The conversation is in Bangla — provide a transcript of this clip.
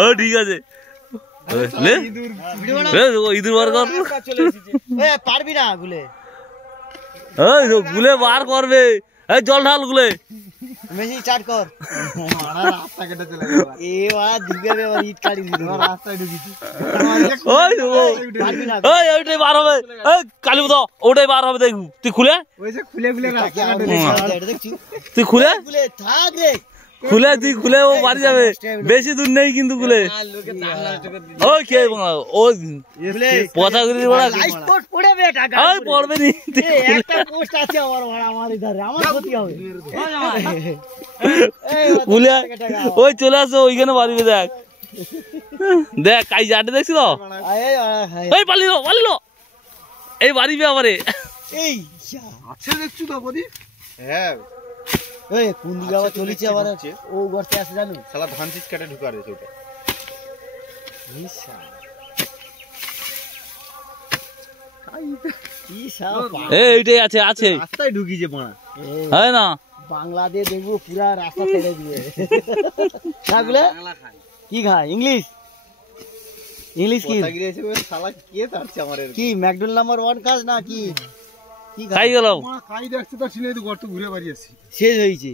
ও ঠিক আছে ইঁদুর বার কর পারবি না গুলে গুলে বার করবে এই জল ঢাল গুলে মেশিন স্টার্ট কর রাস্তা কেটে চলে এবার দিবে এবার ইট কাটি দিবে রাস্তায় ঢুকিছি ওই ওইটাই বার হবে এই কালী তো ওটাই বার হবে দেখু তুই খুলে ওই যে খুলে খুলে রাস্তা দেখছি তুই খুলে খুলে থাক রে খুলে তুই খুলে ও বাড়ি যাবে বেশি দূর নেই কিন্তু খুলে ওই কে ওই পচাগুড়ি পড়বে নি একটা পোস্ট আছে আমার ইধারে আমার ক্ষতি হবে খুলে ওই চলে আসো ওইখানে বাড়িবে দেখ দেখ কাই জাটে দেখছি তো এই পালিল পালিল এই বাড়িবে আবারে এই আচ্ছা দেখছো তো বদি হ্যাঁ এই কোন দিকে আবার চলেছে আবার ও গর্তে আসে জানো শালা ধান চিজ কেটে ঢুকা রয়েছে ওটা এইটাই আছে আছে রাস্তায় ঢুকিছে মানা হয় না বাংলাদেশ দেখবো পুরা রাস্তা ছেড়ে দিয়ে তাহলে কি খায় ইংলিশ ইংলিশ কি শালা কে তারছে আমার কি ম্যাকডোনাল্ড নাম্বার 1 কাজ না কি খাই গেল খাই দেখছে তো সিনে গর্ত ঘুরে বাড়ি আসি শেষ হয়েছে